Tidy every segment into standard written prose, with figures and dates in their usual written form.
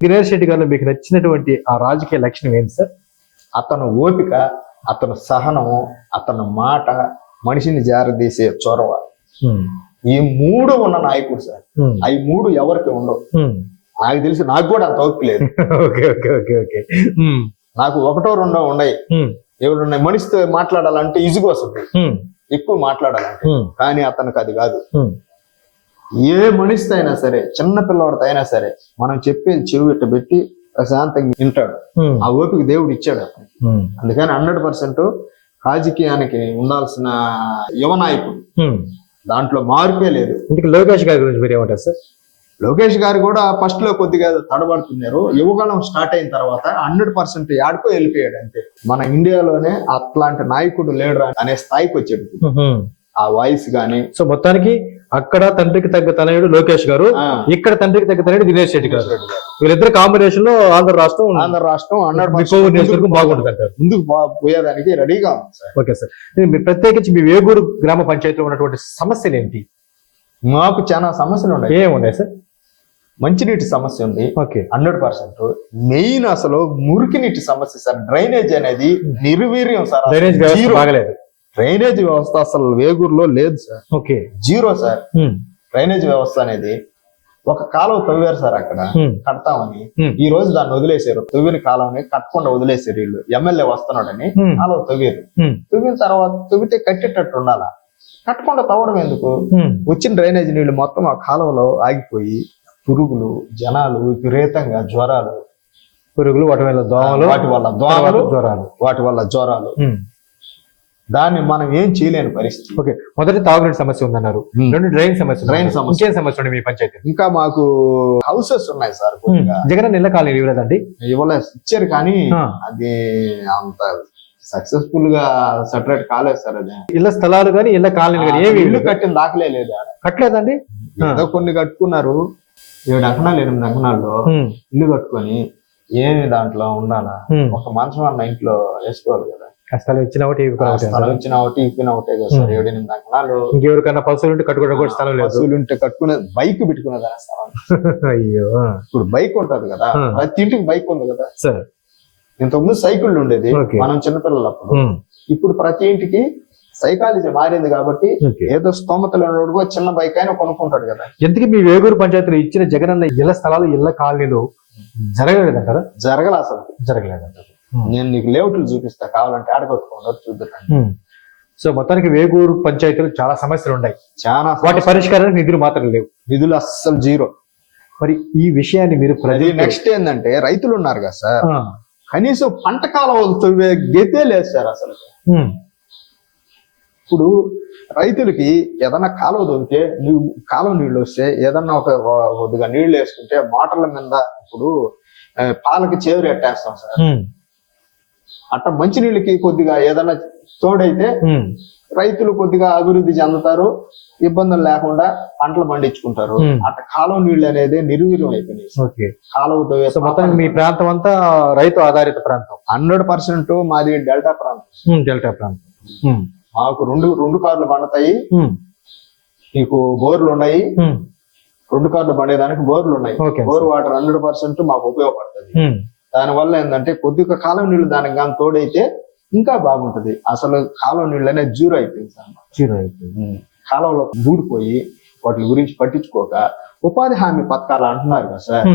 దినేష్ రెడ్డి గారిలో మీకు నచ్చినటువంటి ఆ రాజకీయ లక్షణం ఏంటి సార్? అతను ఓపిక, అతను సహనము, అతను మాట, మనిషిని జారదీసే చొరవ, ఈ మూడు ఉన్న నాయకుడు సార్. అవి మూడు ఎవరికి ఉండవు. నాకు తెలిసి నాకు కూడా అంత ఓపిక లేదు. నాకు ఒకటో రెండో ఉన్నాయి. ఎవరున్నాయి మనిషితో మాట్లాడాలంటే ఇజుగు వస్తుంది, ఎక్కువ మాట్లాడాలంటే. కానీ అతనికి అది కాదు. ఏ మనిషితో అయినా సరే, చిన్న పిల్లవాడితో అయినా సరే, మనం చెప్పేది చెవి ఇట్ట పెట్టి ప్రశాంతంగా వింటాడు. ఆ ఓపిక దేవుడు ఇచ్చాడు అతను. అందుకని 100% రాజకీయానికి ఉండాల్సిన యువ నాయకుడు, దాంట్లో మార్పే లేదు. ఇందుకు లోకేష్ గారి గురించి మీరు ఏమంటారు సార్? లోకేష్ గారు కూడా ఫస్ట్ లో కొద్దిగా తడబడుతున్నారు. యువకాలం స్టార్ట్ అయిన తర్వాత 100% యాడికో వెళ్ళిపోయాడు అంతే. మన ఇండియాలోనే అట్లాంటి నాయకుడు లేడు అనే స్థాయికి వచ్చాడు. ఆ వాయిస్ గానీ. సో మొత్తానికి అక్కడ తండ్రికి తగ్గ తనయుడు లోకేష్ గారు, ఇక్కడ తండ్రికి తగ్గ తనయుడు దినేష్ రెడ్డి గారు. వీళ్ళిద్దరు కాంబినేషన్ లో ఆంధ్ర రాష్ట్రం 100% బాగుంటుంది అంటారు. ముందుకు పోయేదానికి రెడీగా ఉంది సార్. ఓకే సార్, మీరు ప్రత్యేకించి మీ వేగూరు గ్రామ పంచాయతీలో ఉన్నటువంటి సమస్యలు ఏంటి? మాకు చాలా సమస్యలు ఉన్నాయి. ఏమున్నాయి సార్? మంచినీటి సమస్య ఉంది. ఓకే, 100%. మెయిన్ అసలు మురికి నీటి సమస్య సార్. డ్రైనేజ్ అనేది నిర్వీర్యం సార్. డ్రైనేజ్ వ్యవస్థ బాగలేదు. డ్రైనేజ్ వ్యవస్థ అసలు వేగూరులో లేదు sir. Okay, zero sir. Drainage వ్యవస్థ అనేది ఒక కాలువ తవ్వారు సార్ అక్కడ కడతామని. ఈ రోజు దాన్ని వదిలేసారు. తవ్విన కాలువని కట్టకుండా వదిలేసారు వీళ్ళు. ఎమ్మెల్యే వస్తున్నాడని కాలువ తవ్వారు. తవ్విన తర్వాత తవ్వితే కట్టేటట్టు ఉండాలా, కట్టకుండా తవ్వడం ఎందుకు? వచ్చిన డ్రైనేజ్ నీళ్లు మొత్తం ఆ కాలువలో ఆగిపోయి పురుగులు, జనాలు, విపరీతంగా జ్వరాలు, పురుగులు, వాటి వల్ల దోమలు, వాటి వల్ల జ్వరాలు. దాన్ని మనం ఏం చేయలేని పరిస్థితి. ఓకే, మొదటి తాగునీటి సమస్య ఉందన్నారు, రెండు డ్రైన్ సమస్య ఉండే మీ పంచాయతీ. ఇంకా మాకు హౌసెస్ ఉన్నాయి సార్. జగన్ ఇళ్ళ కాలనీ ఇవ్వలేదండి? ఇచ్చారు కానీ అది అంత సక్సెస్ఫుల్ గా సెటరేట్ కాలేదు సార్. అది ఇళ్ల స్థలాలు కానీ ఇళ్ల కాలనీలు కానీ ఏమి ఇల్లు కట్టిన దాఖలే లేదు. కట్టలేదండి? ఏదో కొన్ని కట్టుకున్నారు. 7 అంకణాలు 8 అంకణాల్లో ఇల్లు కట్టుకొని ఏమి దాంట్లో ఉండాలా? ఒక మంచం అన్న ఇంట్లో వేసుకోవాలి కదా. స్థలం ఇచ్చిన ఒకటి ఇప్పిన ఒకటే కదా సార్. 7-8 అంకణాలు. ఇంకెవరికన్నా పశువులుంటే కట్టుకోవడం కూడా స్థలం లేదు. పశువులుంటే కట్టుకునే బైక్ పెట్టుకునేదా స్థలం? అయ్యో, ఇప్పుడు బైక్ ఉంటది కదా, ప్రతి ఇంటికి బైక్ ఉంది కదా సార్. ఇంతకుముందు సైకిల్ ఉండేది మనం చిన్నపిల్లలప్పుడు. ఇప్పుడు ప్రతి ఇంటికి సైకాలజీ మారింది కాబట్టి ఏదో స్తోమతలో చిన్న బైక్ అయినా కొనుక్కుంటాడు కదా. ఎందుకు మీ వేగూరు పంచాయతీలో ఇచ్చిన జగనన్న ఇళ్ల స్థలాలు ఇళ్ల కాలనీలు జరగలేదంటారా? జరగలే, అసలు జరగలేదంటారు. నేను నీకు లేఅవుట్లు చూపిస్తా, కావాలంటే ఆడకొట్టుకోండి చూద్దాం. సో మొత్తానికి వేగూరు పంచాయతీలో చాలా సమస్యలు ఉన్నాయి. చాలా. వాటి పరిష్కారానికి నిధులు మాత్రం లేవు. నిధులు అస్సలు జీరో. మరి ఈ విషయాన్ని మీరు నెక్స్ట్ ఏంటంటే రైతులు ఉన్నారు కదా సార్, కనీసం పంట కాలం గెతే లేదు సార్ అసలు. ఇప్పుడు రైతులకి ఏదన్నా కాలువ దొరికితే, కాలువ నీళ్లు వస్తే ఏదన్నా కొద్దిగా నీళ్లు వేసుకుంటే మోటార్ల మీద ఇప్పుడు పాలకి చేరు ఎట్టేస్తాం సార్. అట్ట మంచి నీళ్ళకి కొద్దిగా ఏదన్నా తోడైతే రైతులు కొద్దిగా అభివృద్ధి చెందుతారు, ఇబ్బందులు లేకుండా పంటలు పండించుకుంటారు. అట్ట కాలువ నీళ్లు అనేది నిర్వీర్యం అయిపోయినాయి. కాలువతో మొత్తం మీ ప్రాంతం అంతా రైతు ఆధారిత ప్రాంతం. 100% మాది డెల్టా ప్రాంతం. డెల్టా ప్రాంతం. మాకు రెండు కార్లు పండుతాయి. మీకు బోర్లు ఉన్నాయి. 2 కార్లు పండేదానికి బోర్లు ఉన్నాయి. బోర్ వాటర్ 100% మాకు ఉపయోగపడుతుంది. దానివల్ల ఏంటంటే కొద్దిగా కాలువ నీళ్లు దానికి కానీ తోడైతే ఇంకా బాగుంటది. అసలు కాలువ నీళ్ళు అనేది జీరో అయిపోయింది సార్. జీరో అయిపోయింది. కాలువలో దూడిపోయి వాటి గురించి పట్టించుకోక ఉపాధి హామీ పథకాలు అంటున్నారు కదా సార్,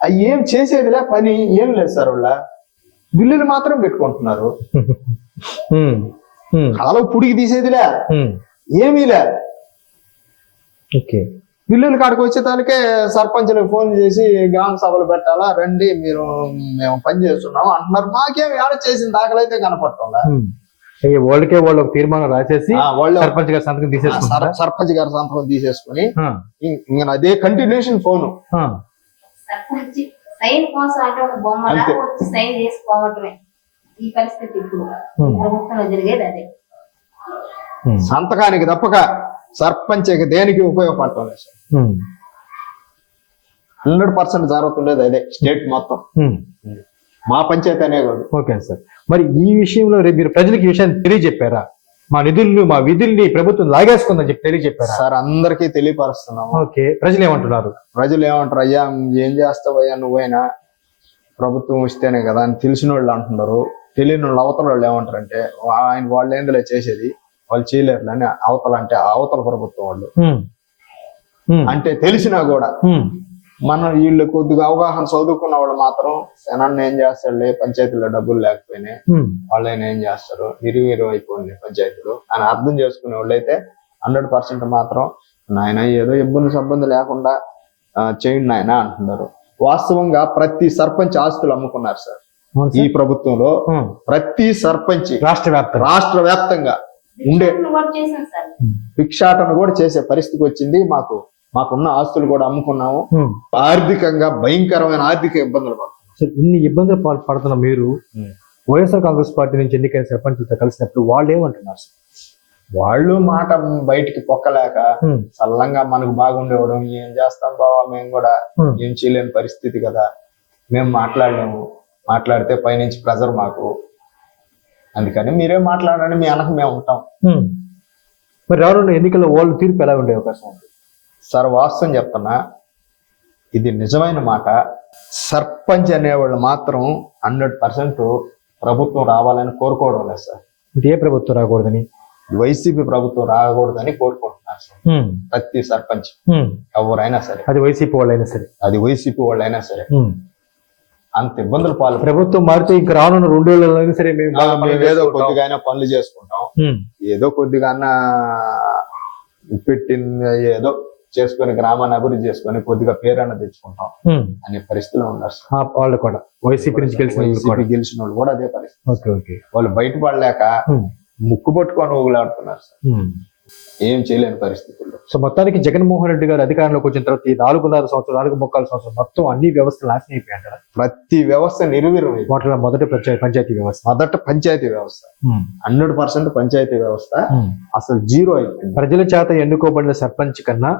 అవి ఏం చేసేదిలే, పని ఏం లేదు సార్. వాళ్ళ బిల్లులు మాత్రం పెట్టుకుంటున్నారు. కాలువ పుడికి తీసేదిలే, ఏమీలే. బిల్లులు కాడికి వచ్చేదానికే సర్పంచ్లకు ఫోన్ చేసి గ్రామ సభలు పెట్టాలా, రండి మేము పని చేస్తున్నాం అంటున్నారు. మాకేం ఏడ చేసిన దాఖలైతే కనపడటంలా. వాళ్ళకే వాళ్ళు తీర్మానం రాసేసి సర్పంచ్ గారి సంతకం తీసేసుకుంటారు. సర్పంచ్ గారి సంతకం తీసేసుకుని ఇంకా అదే కంటిన్యూషన్ ఫోను. సంతకానికి తప్పక సర్పంచ్ దేనికి ఉపయోగపడటం లేదు సార్. 100% జరుగుతుండేది అదే స్టేట్ మొత్తం, మా పంచాయతీ అనే కాదు. ఓకే సార్, మరి ఈ విషయంలో రేపు మీరు ప్రజలకు ఈ విషయాన్ని తెలియజెప్పారా? మా నిధులను మా విధుల్ని ప్రభుత్వం లాగేసుకుందని చెప్పి తెలియజెప్పారు. సార్ అందరికీ తెలియపరుస్తున్నాము. ఓకే, ప్రజలు ఏమంటున్నారు? ప్రజలు ఏమంటారు, అయ్యా ఏం చేస్తావయ్యా నువ్వైనా, ప్రభుత్వం వస్తేనే కదా అని తెలిసిన వాళ్ళు అంటున్నారు. తెలియని వాళ్ళు అవతల వాళ్ళు ఏమంటారంటే వాళ్ళు ఏందులో చేసేది, వాళ్ళు చేయలేరు అని అవతల ప్రభుత్వం వాళ్ళు అంటే తెలిసినా కూడా వీళ్ళు కొద్దిగా అవగాహన చదువుకున్న వాళ్ళు మాత్రం జనాన్ని ఏం చేస్తాడులే, పంచాయతీలో డబ్బులు లేకపోయినాయి వాళ్ళైనా ఏం చేస్తారు, నిర్వీర్యం అయిపోయింది పంచాయతీలు అని అర్థం చేసుకునే వాళ్ళు అయితే 100% మాత్రం నాయన ఏదో ఇబ్బంది లేకుండా చేయండి నాయన అంటున్నారు. వాస్తవంగా ప్రతి సర్పంచ్ ఆస్తులు అమ్ముకున్నారు సార్ ఈ ప్రభుత్వంలో. ప్రతి సర్పంచ్ రాష్ట్ర వ్యాప్తంగా ఉండే భిక్షాటన కూడా చేసే పరిస్థితికి వచ్చింది. మాకున్న ఆస్తులు కూడా అమ్ముకున్నాము. ఆర్థికంగా భయంకరమైన ఆర్థిక ఇబ్బందులు పడుతున్నాం. ఇన్ని ఇబ్బందులు పడుతున్న మీరు వైఎస్ఆర్ కాంగ్రెస్ పార్టీ నుంచి ఎన్నికైన సర్పంచులతో కలిసినప్పుడు వాళ్ళు ఏమంటున్నారు? వాళ్ళు మాట బయటికి పొక్కలేక చల్లంగా మనకు బాగుండేవాడు, ఏం చేస్తాం బావా మేము కూడా ఏం చేయలేని పరిస్థితి కదా, మేము మాట్లాడితే పైనుంచి ప్రెజర్ మాకు, అందుకని మీరే మాట్లాడండి మీ వెనక మేము ఉంటాం. మరి రానున్న ఎన్నికల్లో వాళ్ళు తీర్పు ఎలా ఉండే అవకాశం ఉంది? సార్ వాస్తవం చెప్తున్నా, ఇది నిజమైన మాట. సర్పంచ్ అనేవాళ్ళు మాత్రం 100% ప్రభుత్వం రావాలని కోరుకోవడం లేదు సార్. ఏ ప్రభుత్వం రాకూడదని? వైసీపీ ప్రభుత్వం రాకూడదని కోరుకుంటున్నారు సార్. ప్రతి సర్పంచ్ ఎవరైనా సరే, అది వైసీపీ వాళ్ళైనా సరే అంత ఇబ్బందులు పాలు. ప్రభుత్వం మారితే ఇంకా రానున్న 2 ఏళ్ళైనా సరే మేము ఏదో కొద్దిగా పనులు చేసుకుంటాం, ఏదో కొద్దిగా పెట్టింది ఏదో చేసుకుని గ్రామాన్ని అభివృద్ధి చేసుకుని కొద్దిగా పేరన్న తెచ్చుకుంటాం అనే పరిస్థితిలో ఉన్నారు సార్. వాళ్ళు కూడా వైసీపీ నుంచి గెలిచిన వాళ్ళు కూడా అదే పరిస్థితి. వాళ్ళు బయటపడలేక ముక్కు పట్టుకొని ఊగులాడుతున్నారు సార్, ఏం చేయలేని పరిస్థితుల్లో. సో మొత్తానికి జగన్మోహన్ రెడ్డి గారు అధికారంలోకి వచ్చిన తర్వాత ఈ 4.5 సంవత్సరం 4.25 సంవత్సరం మొత్తం అన్ని వ్యవస్థలు నాశనం అయిపోయాయి. ప్రతి వ్యవస్థ నిర్వీర్యం. మొదటి పంచాయతీ వ్యవస్థ 100% పంచాయతీ వ్యవస్థ అసలు జీరో అయిపోయింది. ప్రజల చేత ఎన్నుకోబడిన సర్పంచ్ కన్నా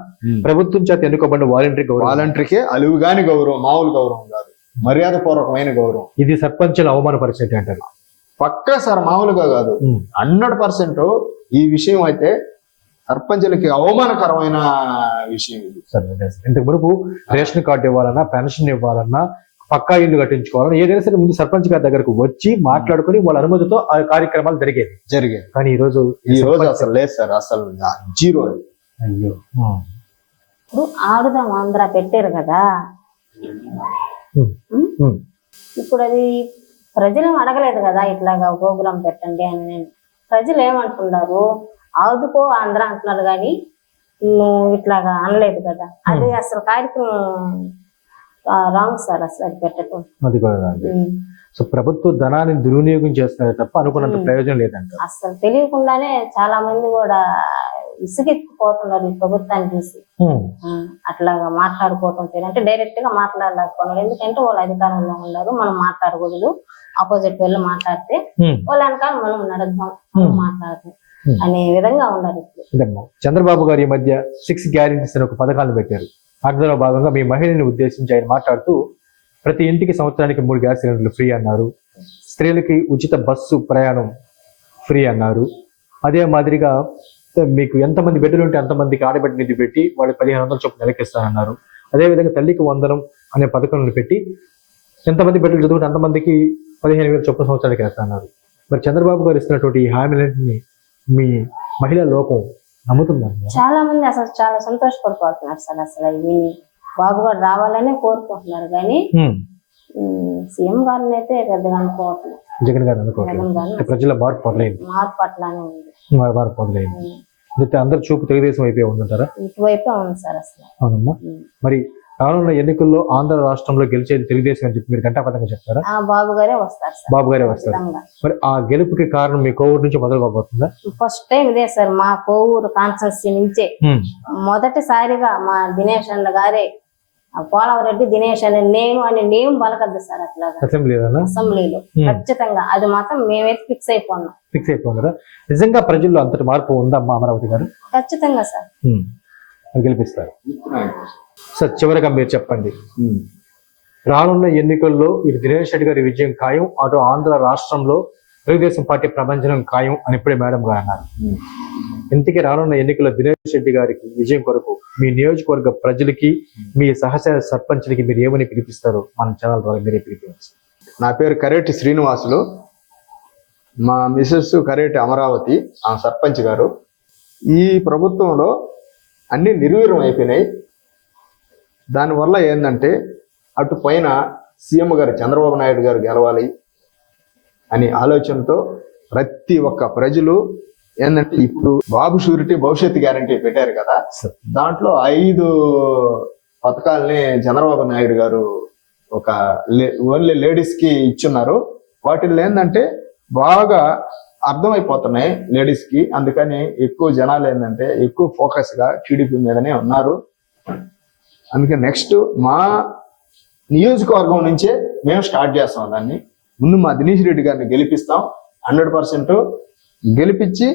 ప్రభుత్వం చేత ఎన్నుకోబడిన వాలంటరీకే అలువుగాని గౌరవం, మామూలు గౌరవం కాదు, మర్యాద పూర్వకమైన గౌరవం. ఇది సర్పంచుల అవమాన పరిస్థితి అంటారు. పక్కా సార్, మామూలుగా కాదు. 100% ఈ విషయం అయితే సర్పంచులకి అవమానకరమైన విషయం ఇది. ఇంతకు మునుపు రేషన్ కార్డు ఇవ్వాలన్నా, పెన్షన్ ఇవ్వాలన్నా, పక్కా ఇల్లు కట్టించుకోవాలన్నా ఏదైనా సరే ముందు సర్పంచ్ గారి దగ్గరకు వచ్చి మాట్లాడుకుని వాళ్ళ అనుమతితో ఆ కార్యక్రమాలు జరిగేది. కానీ ఈ రోజు అసలు లేదు సార్, అసలు జీరో. అయ్యో, ఇప్పుడు ఆడుదాం ఆంధ్ర పెట్టారు కదా, ఇప్పుడు అది ప్రజలు అడగలేదు కదా ఇట్లాగా ప్రోగ్రాం పెట్టండి అని. ప్రజలు ఏమంటున్నారు, ఆదుకో ఆంధ్ర అంటున్నారు కానీ నువ్వు ఇట్లాగా అనలేదు కదా. అది అసలు కార్యక్రమం రాంగ్ సార్, అసలు అది పెట్టడం. అది కూడా సో ప్రభుత్వ ధనాన్ని దుర్వినియోగం చేస్తున్నారు తప్ప అనుకున్నంత ప్రయోజనం లేదంట. అసలు తెలియకుండానే చాలా మంది కూడా ఇసుకెత్తిపోతున్నారు ఈ ప్రభుత్వాన్ని చూసి. అట్లాగా మాట్లాడుకోవటం అంటే డైరెక్ట్ గా మాట్లాడలేకపోతున్నారు. ఎందుకంటే వాళ్ళు అధికారంలో ఉన్నారు, మనం మాట్లాడకూడదు. ఆపోజిట్ వాళ్ళు మాట్లాడితే వాళ్ళ వెనకాల మనం నడుద్దాం, మాట్లాడతాం అనే విధంగా ఉండాలి. చంద్రబాబు గారు ఈ మధ్య 6 గ్యారెంటీస్ అని ఒక పథకాలను పెట్టారు. అందులో భాగంగా మీ మహిళని ఉద్దేశించి ఆయన మాట్లాడుతూ ప్రతి ఇంటికి సంవత్సరానికి 3 గ్యాస్ సిలిండర్లు ఫ్రీ అన్నారు. స్త్రీలకి ఉచిత బస్సు ప్రయాణం ఫ్రీ అన్నారు. అదే మాదిరిగా మీకు ఎంతమంది బిడ్డలు ఉంటే అంతమందికి ఆడబిడ్డ నిధి పెట్టి వాళ్ళకి 1500 చొప్పున నెలకిస్తానన్నారు. అదేవిధంగా తల్లికి వందనం అనే పథకాలను పెట్టి ఎంతమంది బిడ్డలు చదువుకుంటే అంతమందికి 15,000 చొప్పున సంవత్సరానికి వేస్తున్నారు. మరి చంద్రబాబు గారు ఇస్తున్నటువంటి ఈ హామీలన్నింటినీ మీ మహిళా లోకం నమ్ముతున్నారు. చాలా మంది అసలు చాలా సంతోషపడిపోతున్నారు సార్. అసలు ఇవి బాబు గారు రావాలనే కోరుకుంటున్నారు కానీ సీఎం గారిని అయితే పెద్దగా అనుకోవట్లేదు. జగన్ గారు అనుకోవట్లేదు. ప్రజల మార్పు మొదలైంది. మార్పు మొదలైంది. అందరు చూపు తెలుగుదేశం అయిపోయి ఉందంటారా? ఇటువైపే ఉంది సార్ అసలు. అవునమ్మా. మరి రానున్న ఎన్నికల్లో ఆంధ్ర రాష్ట్రంలో గెలిచేది తెలుగుదేశం అని చెప్పి మీరు ఘంటాపథంగా చెప్తారా? బాబు గారే వస్తారు. బాబు గారే వస్తారు. మరి ఆ గెలుపుకి కారణం మీ కోవూరు నుంచి మొదలు కాబోతుందా? ఫస్ట్ టైం ఇదే సార్, మా కోవూరు కాన్స్టిట్యున్సీ నుంచే మొదటిసారిగా మా దినేష్ అన్న గారే పోలవరెడ్డి దినేష్ అనే నేమ్ పలకద్దు సార్. అట్లా అసెంబ్లీలో ఖచ్చితంగా అది మాత్రం మేమైతే ఫిక్స్ అయిపోయినారా? నిజంగా ప్రజల్లో అంతటి మార్పు ఉందా అమ్మా అమరావతి గారు? ఖచ్చితంగా సార్ గెలిపిస్తారు. సార్ చివరిగా మీరు చెప్పండి, రానున్న ఎన్నికల్లో ఇటు దినేష్ రెడ్డి గారి విజయం ఖాయం, అటు ఆంధ్ర రాష్ట్రంలో తెలుగుదేశం పార్టీ ప్రభంజనం ఖాయం అని ఇప్పుడే మేడం గారు అన్నారు. ఇంతకీ రానున్న ఎన్నికల్లో దినేష్ రెడ్డి గారికి విజయం కొరకు మీ నియోజకవర్గ ప్రజలకి, మీ సహచర సర్పంచ్లకి మీరు ఏమని పిలిపిస్తారో మన ఛానల్ ద్వారా మీరే పిలిపించారు. నా పేరు కరేటి శ్రీనివాసులు, మా మిసెస్ కరేటి అమరావతి, ఆ సర్పంచ్ గారు. ఈ ప్రభుత్వంలో అన్ని నిర్వీర్యం అయిపోయినాయి. దానివల్ల ఏంటంటే అటు పైన సీఎం గారు చంద్రబాబు నాయుడు గారు గెలవాలి అని ఆలోచనతో ప్రతి ఒక్క ప్రజలు ఏంటంటే ఇప్పుడు బాబు షూరిటీ భవిష్యత్తు గ్యారంటీ పెట్టారు కదా, దాంట్లో 5 పథకాలని చంద్రబాబు నాయుడు గారు ఒక ఓన్లీ లేడీస్ కి ఇచ్చున్నారు. వాటిల్లో ఏంటంటే బాగా అర్థమైపోతున్నాయి లేడీస్ కి. అందుకని ఎక్కువ జనాలు ఏంటంటే ఎక్కువ ఫోకస్ గా టీడీపీ మీదనే ఉన్నారు. అందుకే నెక్స్ట్ మా నియోజకవర్గం నుంచే మేము స్టార్ట్ చేస్తాం దాన్ని. ముందు మా దినేష్ రెడ్డి గారిని గెలిపిస్తాం, 100% గెలిపించి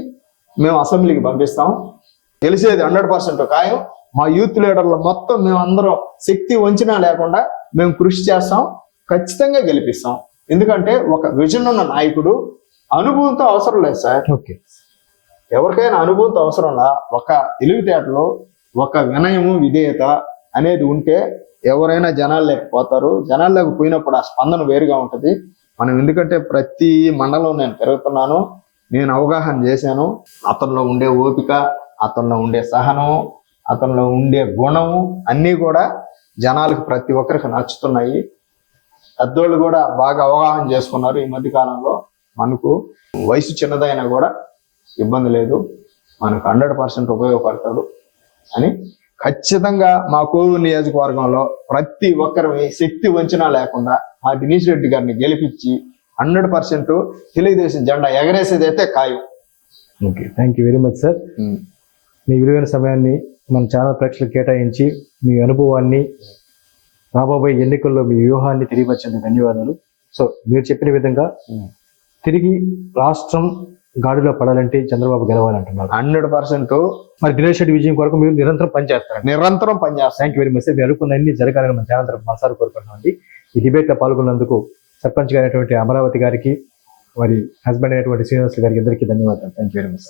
మేము అసెంబ్లీకి పంపిస్తాం. గెలిచేది 100% ఖాయం. మా యూత్ లీడర్లు మొత్తం మేము అందరం శక్తి వంచినా లేకుండా మేము కృషి చేస్తాం, ఖచ్చితంగా గెలిపిస్తాం. ఎందుకంటే ఒక విజన్ ఉన్న నాయకుడు అనుభవంతో అవసరం లేదు సార్. ఓకే, ఎవరికైనా అనుభవంతో అవసరంలా ఒక తెలివితేటలో ఒక వినయము విధేయత అనేది ఉంటే ఎవరైనా జనాలు లేకపోతారు. జనాల్లోకి పోయినప్పుడు ఆ స్పందన వేరుగా ఉంటుంది. మనం ఎందుకంటే ప్రతి మండలం నేను తిరుగుతున్నాను, నేను అవగాహన చేశాను. అతనిలో ఉండే ఓపిక, అతనిలో ఉండే సహనం, అతనిలో ఉండే గుణము అన్నీ కూడా జనాలకు ప్రతి ఒక్కరికి నచ్చుతున్నాయి. పెద్దోళ్ళు కూడా బాగా అవగాహన చేసుకున్నారు ఈ మధ్య కాలంలో. మనకు వయసు చిన్నదైనా కూడా ఇబ్బంది లేదు, మనకు 100% ఉపయోగపడతాడు అని ఖచ్చితంగా మా కోవూరు నియోజకవర్గంలో ప్రతి ఒక్కరి శక్తి వంచన లేకుండా ఆ దినేష్ రెడ్డి గారిని గెలిపించి 100% తెలుగుదేశం జెండా ఎగరేసేదైతే ఖాయం. Okay, thank you very much sir. మీ విలువైన సమయాన్ని మన ఛానల్ ప్రేక్షకులకు కేటాయించి మీ అనుభవాన్ని, రాబోయే ఎన్నికల్లో మీ వ్యూహాన్ని తెలియవచ్చేందుకు ధన్యవాదాలు. సో మీరు చెప్పిన విధంగా తిరిగి రాష్ట్రం గాడిలో పడాలంటే చంద్రబాబు గెలవాలంటున్నారు 100%. మరి దినేష్ రెడ్డి విజయం కొరకు మీరు నిరంతరం పనిచేస్తారు. నిరంతరం పనిచేస్తాం. Thank you very much. మీరు అనుకున్నన్ని జరగాలని మన ఛానల్ తరఫున మనసారి కోరుకుంటున్నామండి. ఈ డిబేట్లో పాల్గొన్నందుకు సర్పంచ్ గారైనటువంటి అమరావతి గారికి, మరి హస్బెండ్ అయినటువంటి శ్రీనివాస్ గారికి అందరికీ ధన్యవాదాలు. Thank you very much.